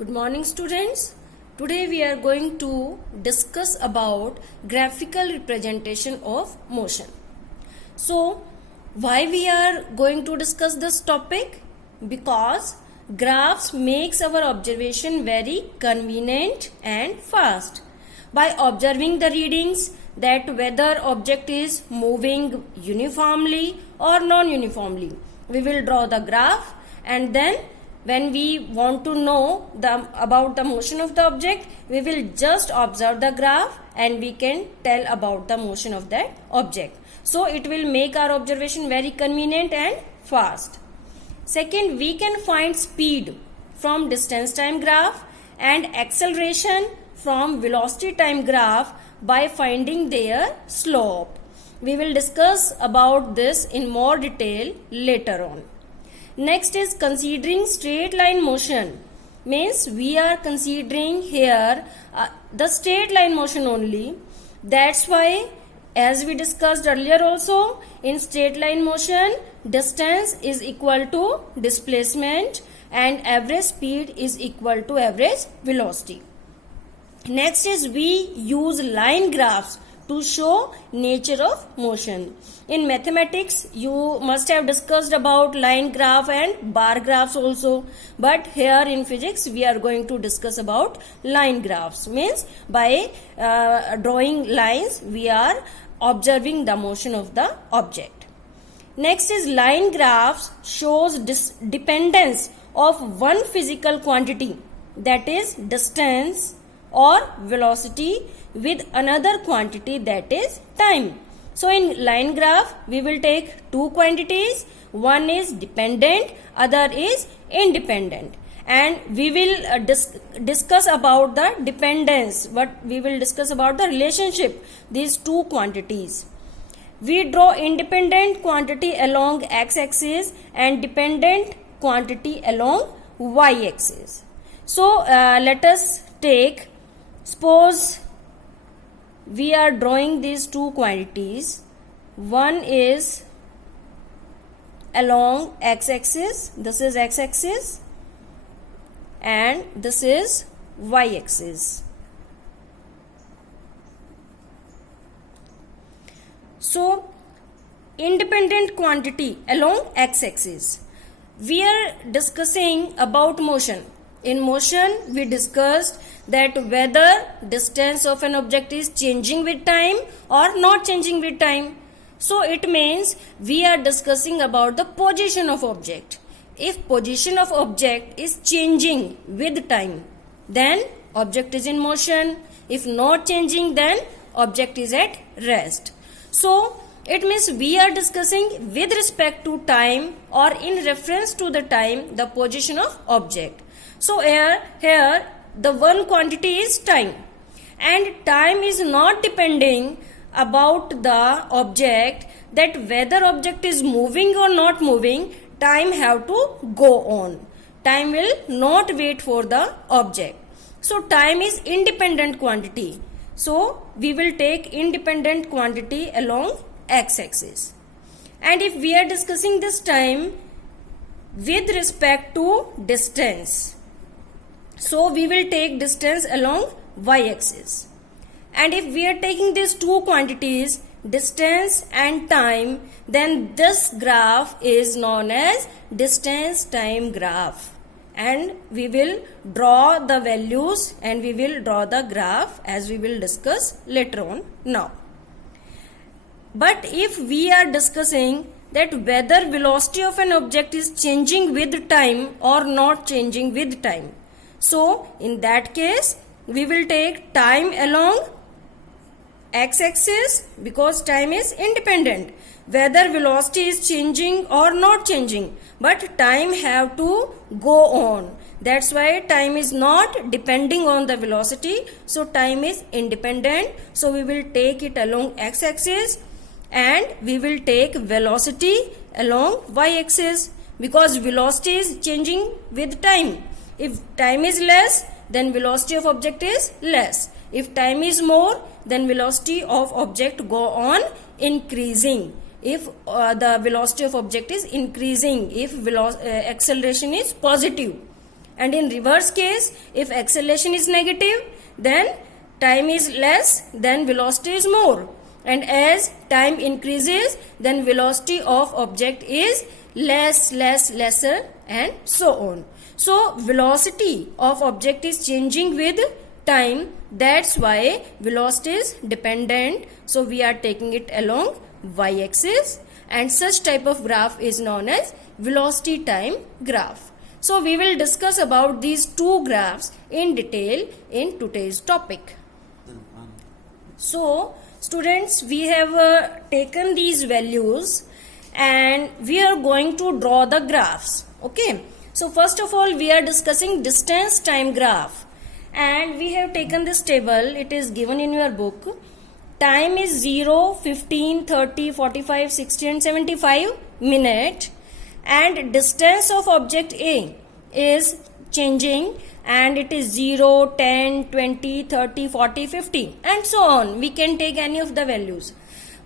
Good morning, students. Today we are going to discuss about graphical representation of motion. So, why we are going to discuss this topic? Because graphs makes our observation very convenient and fast. By observing the readings that whether object is moving uniformly or non-uniformly, we will draw the graph, and then when we want to know about the motion of the object, we will just observe the graph and we can tell about the motion of that object. So it will make our observation very convenient and fast. Second, we can find speed from distance time graph and acceleration from velocity time graph by finding their slope. We will discuss about this in more detail later on. Next is considering straight line motion. Means we are considering here the straight line motion only. That's why, as we discussed earlier also, in straight line motion, distance is equal to displacement and average speed is equal to average velocity. Next is we use line graphs to show nature of motion. In mathematics, you must have discussed about line graph and bar graphs also. But here in physics, we are going to discuss about line graphs. Means by drawing lines, we are observing the motion of the object. Next is line graphs shows dependence of one physical quantity, that is distance or velocity, with another quantity, that is time. So in line graph we will take two quantities, one is dependent, other is independent, and we will discuss about the dependence, but we will discuss about the relationship these two quantities. We draw independent quantity along x-axis and dependent quantity along y-axis. So let us take, suppose we are drawing these two quantities. One is along x-axis, this is x-axis, and this is y-axis. So independent quantity along x-axis, we are discussing about motion. In motion, we discussed that whether distance of an object is changing with time or not changing with time. So it means we are discussing about the position of object. If position of object is changing with time, then object is in motion. If not changing, then object is at rest. So it means we are discussing with respect to time or in reference to the time, the position of object. So here the one quantity is time, and time is not depending about the object, that whether object is moving or not moving, time have to go on. Time will not wait for the object. So time is independent quantity. So we will take independent quantity along x-axis. And if we are discussing this time with respect to distance, so we will take distance along y-axis. And if we are taking these two quantities, distance and time, then this graph is known as distance time graph. And we will draw the values and we will draw the graph as we will discuss later on now. But if we are discussing that whether velocity of an object is changing with time or not changing with time, so in that case we will take time along x-axis because time is independent, whether velocity is changing or not changing, but time have to go on. That's why time is not depending on the velocity, so time is independent. So we will take it along x-axis and we will take velocity along y-axis because velocity is changing with time. If time is less, then velocity of object is less. If time is more, then velocity of object go on increasing. If the velocity of object is increasing, if acceleration is positive, And in reverse case, if acceleration is negative, then time is less, then velocity is more. And as time increases, then velocity of object is lesser, and so on. So velocity of object is changing with time. That's why velocity is dependent. So we are taking it along y-axis, and such type of graph is known as velocity time graph. So we will discuss about these two graphs in detail in today's topic. So students, we have taken these values and we are going to draw the graphs. Okay. So first of all, we are discussing distance time graph, and we have taken this table. It is given in your book. Time is 0, 15, 30, 45, 60 and 75 minute, and distance of object A is changing, and it is 0, 10, 20, 30, 40, 50 and so on. We can take any of the values.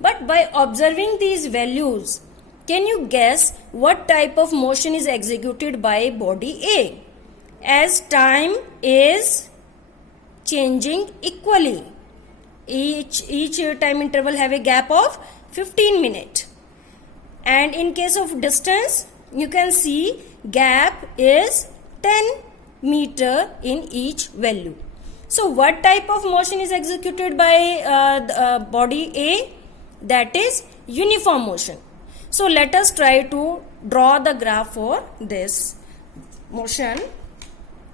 But by observing these values, can you guess what type of motion is executed by body A? As time is changing equally, each time interval have a gap of 15 minutes. And in case of distance, you can see gap is 10 meter in each value. So what type of motion is executed by body A? That is uniform motion. So let us try to draw the graph for this motion.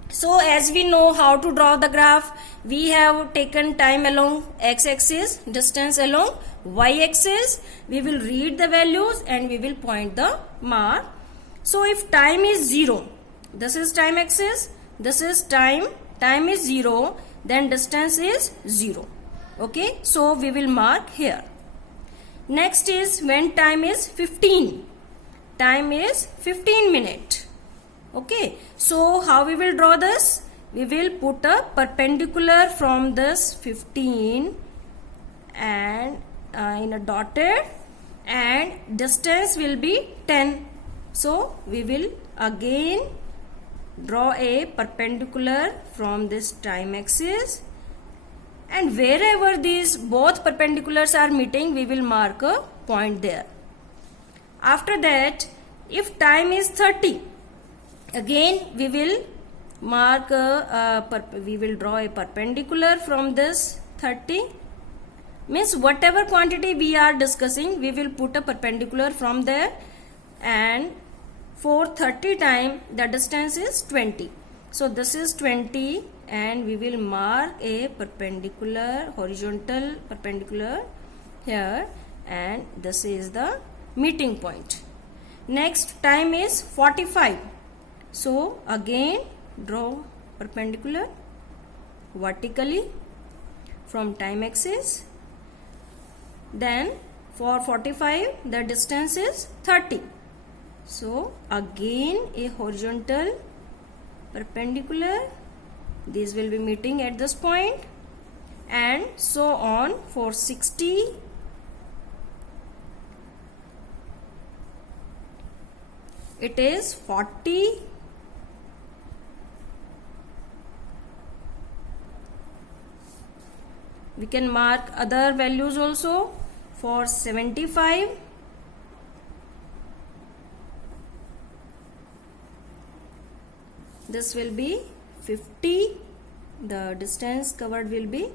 So as we know how to draw the graph, we have taken time along x-axis, distance along y-axis. We will read the values and we will point the mark. So if time is 0, this is time axis, this is time is 0, then distance is 0. Okay, so we will mark here. Next is when time is 15. Time is 15 minutes. Okay, so how we will draw this? We will put a perpendicular from this 15 and in a dotted, and distance will be 10. So we will again draw a perpendicular from this time axis, and wherever these both perpendiculars are meeting, we will mark a point there. After that, if time is 30, again we will mark we will draw a perpendicular from this 30. Means whatever quantity we are discussing, we will put a perpendicular from there, and for 30 time the distance is 20. So this is 20, and we will mark a perpendicular, horizontal perpendicular here, and this is the meeting point. Next, time is 45. So again draw perpendicular vertically from time axis. Then for 45 the distance is 30. So again a horizontal perpendicular, these will be meeting at this point, and so on. For 60, it is 40, we can mark other values also. For 75, this will be 50, the distance covered will be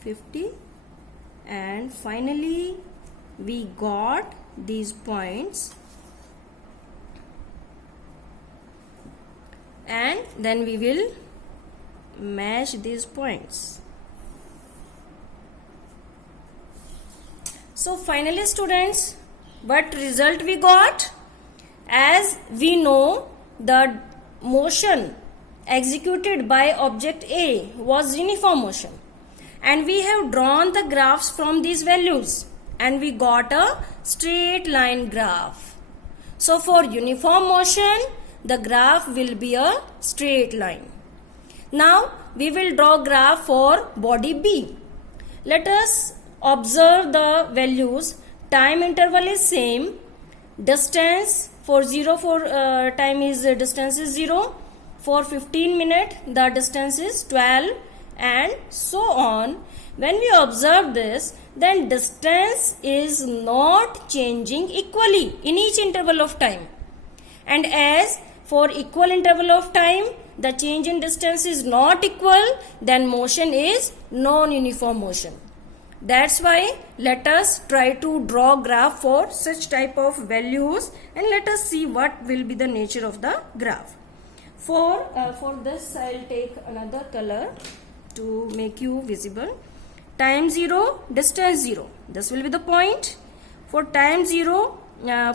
50, and finally we got these points, and then we will match these points. So finally students, what result we got? As we know, the motion executed by object A was uniform motion, and we have drawn the graphs from these values, and we got a straight line graph. So for uniform motion, the graph will be a straight line. Now we will draw graph for body B. Let us observe the values. Time interval is same. Distance for 0 for time is distance is 0. For 15 minutes, the distance is 12, and so on. When we observe this, then distance is not changing equally in each interval of time. And as for equal interval of time, the change in distance is not equal, then motion is non-uniform motion. That's why let us try to draw graph for such type of values, and let us see what will be the nature of the graph. For this, I'll take another color to make you visible. Time 0, distance 0. This will be the point. For time 0,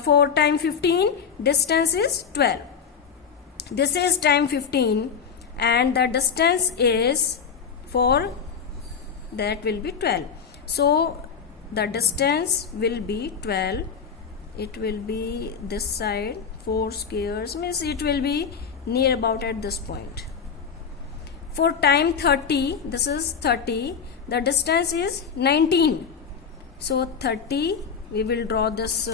for time 15, distance is 12. This is time 15, and the distance is for that will be 12. So the distance will be 12. It will be this side, 4 squares, means it will be near about at this point. For time 30, this is 30, the distance is 19. So 30, we will draw this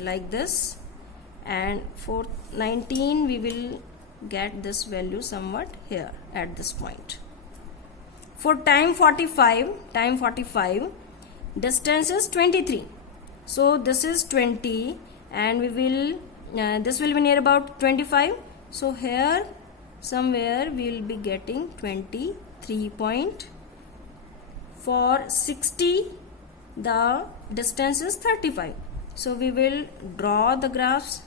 like this, and for 19 we will get this value somewhat here at this point. For time 45, distance is 23. So this is 20, and we will this will be near about 25. So here somewhere we will be getting 23 point. For 60, the distance is 35. So we will draw the graphs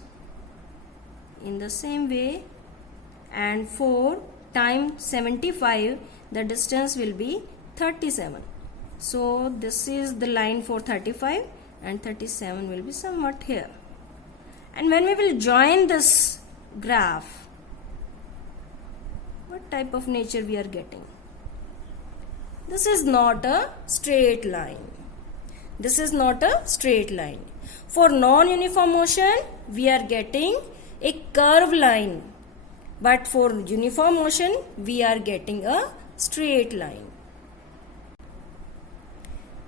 in the same way. And for time 75, the distance will be 37. So this is the line for 35, and 37 will be somewhat here. And when we will join this graph, what type of nature we are getting? This is not a straight line. This is not a straight line. For non-uniform motion, we are getting a curved line. But for uniform motion, we are getting a straight line.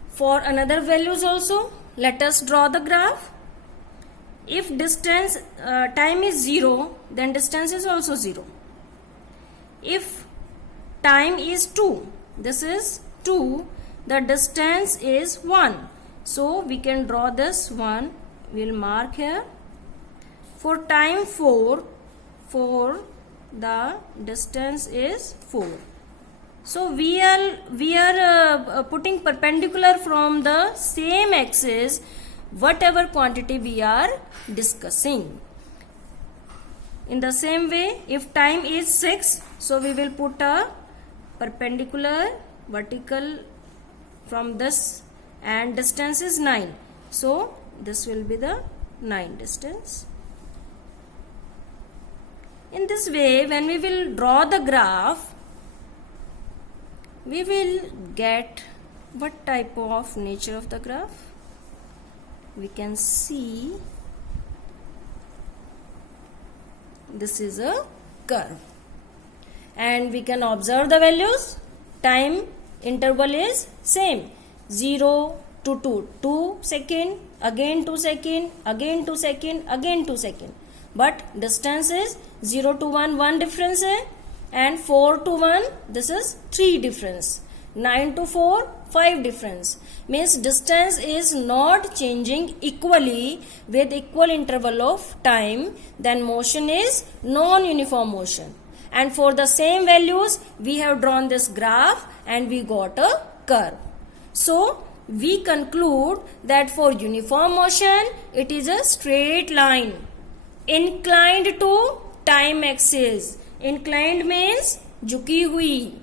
For another values also, let us draw the graph. If distance, time is 0, then distance is also 0. If time is 2, this is 2, the distance is 1. So we can draw this 1, we'll mark here. For time 4, the distance is 4. So we are putting perpendicular from the same axis whatever quantity we are discussing. In the same way, if time is 6, so we will put a perpendicular vertical from this, and distance is 9. So this will be the 9 distance. In this way, when we will draw the graph, we will get what type of nature of the graph? We can see this is a curve, and we can observe the values. Time interval is same, 0 to 2 second, again 2 second, again 2 second, again 2 second. But distance is 0 to 1 difference hai, and 4 to 1 this is 3 difference, 9 to 4 5 difference. Means distance is not changing equally with equal interval of time, then motion is non-uniform motion. And for the same values, we have drawn this graph and we got a curve. So we conclude that for uniform motion, it is a straight line inclined to time axis. Inclined means झुकी हुई.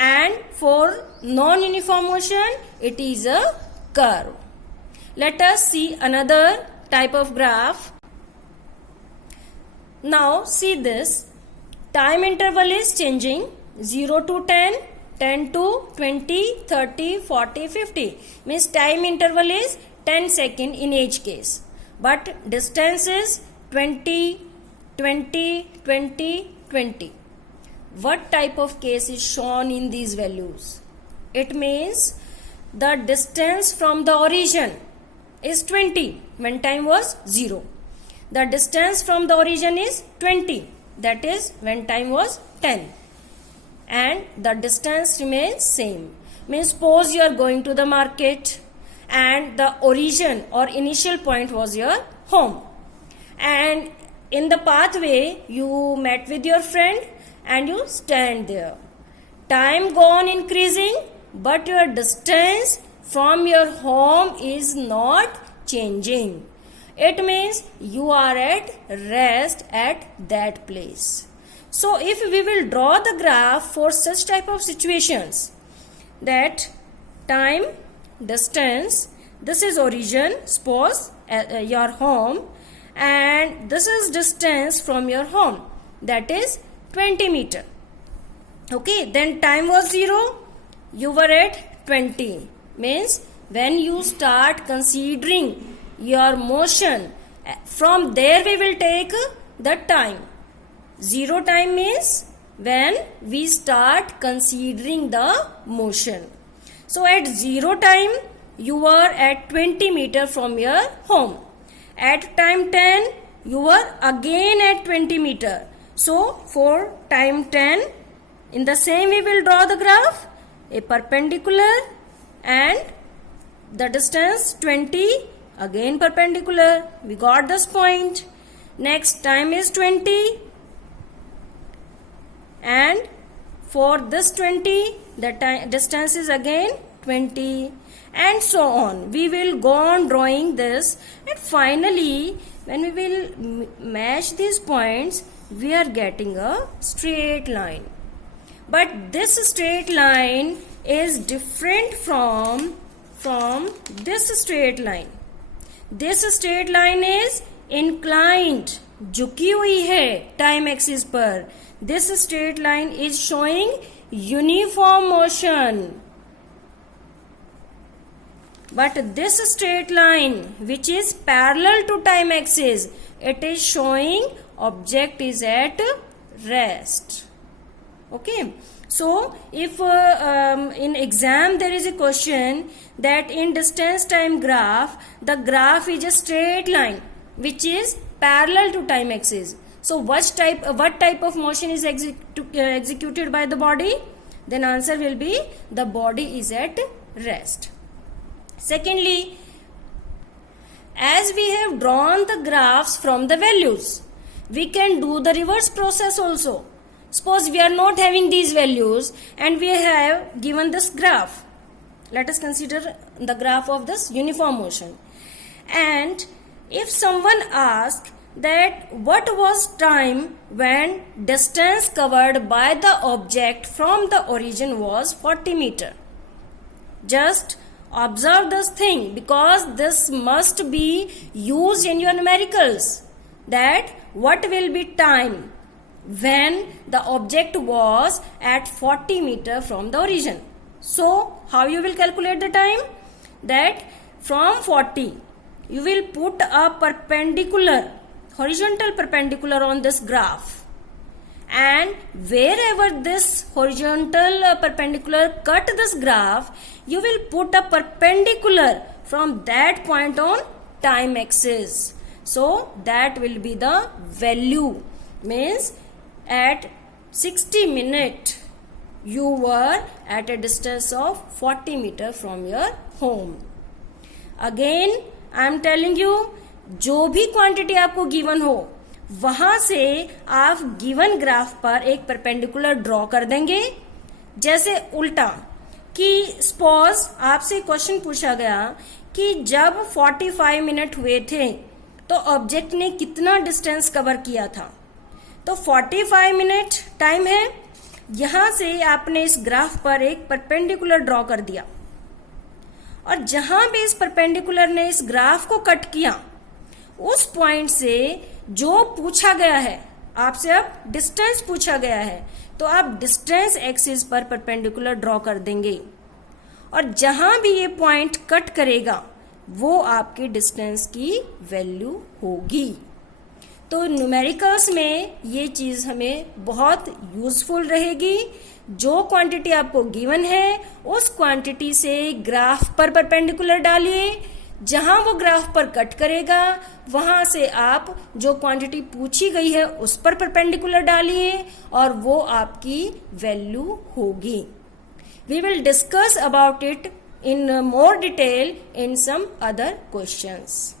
And for non-uniform motion, it is a curve. Let us see another type of graph. Now see this. Time interval is changing 0 to 10, 10 to 20, 30, 40, 50. Means time interval is 10 second in each case. But distance is 20, 20, 20, 20. What type of case is shown in these values? It means the distance from the origin is 20 when time was 0. The distance from the origin is 20 that is when time was 10 and the distance remains same. Means suppose you are going to the market and the origin or initial point was your home, and in the pathway you met with your friend and you stand there. Time gone increasing, but your distance from your home is not changing. It means you are at rest at that place. So if we will draw the graph for such type of situations, that time, distance, this is origin, suppose your home, and this is distance from your home, that is 20 meter. Okay, then time was 0, you were at 20. Means when you start considering your motion, from there we will take the time. 0 time means when we start considering the motion. So at 0 time you were at 20 meter from your home. At time 10 you were again at 20 meter. So for time 10, in the same we will draw the graph, a perpendicular and the distance 20, again perpendicular. We got this point. Next time is 20 and for this 20 the distance is again 20, and so on. We will go on drawing this, and finally when we will match these points we are getting a straight line. But this straight line is different from this straight line. This straight line is inclined, झुकी हुई है time axis पर. This straight line is showing uniform motion. But this straight line which is parallel to time axis, it is showing object is at rest. Okay, so if in exam there is a question that in distance time graph, the graph is a straight line which is parallel to time axis. So what type of motion is executed by the body? Then answer will be the body is at rest. Secondly, as we have drawn the graphs from the values, we can do the reverse process also. Suppose we are not having these values and we have given this graph. Let us consider the graph of this uniform motion. And if someone asks that what was time when distance covered by the object from the origin was 40 meter. Just observe this thing, because this must be used in your numericals, that what will be time when the object was at 40 meter from the origin. So how you will calculate the time? That from 40 you will put a perpendicular, horizontal perpendicular on this graph, and wherever this horizontal perpendicular cut this graph, you will put a perpendicular from that point on time axis. So that will be the value. Means at 60 minutes you were at a distance of 40 meter from your home. Again I am telling you, जो भी quantity आपको given हो वहां से आप given graph पर एक perpendicular draw कर देंगे. जैसे उल्टा कि सपोज आपसे क्वेश्चन पूछा गया कि जब 45 मिनट हुए थे तो ऑब्जेक्ट ने कितना डिस्टेंस कवर किया था. तो 45 मिनट टाइम है, यहां से आपने इस ग्राफ पर एक परपेंडिकुलर ड्रॉ कर दिया, और जहां भी इस परपेंडिकुलर ने इस ग्राफ को कट किया उस पॉइंट से जो पूछा गया है आपसे, अब डिस्टेंस पूछा गया है, तो आप डिस्टेंस एक्सिस पर परपेंडिकुलर ड्रॉ कर देंगे, और जहां भी ये पॉइंट कट करेगा वो आपके डिस्टेंस की वैल्यू होगी. तो न्यूमेरिकल्स में ये चीज हमें बहुत यूजफुल रहेगी. जो क्वांटिटी आपको गिवन है उस क्वांटिटी से ग्राफ पर परपेंडिकुलर डालिए, जहां वो ग्राफ पर कट करेगा वहां से आप जो क्वांटिटी पूछी गई है उस पर परपेंडिकुलर डालिए और वो आपकी वैल्यू होगी. We will discuss about it in more detail in some other questions.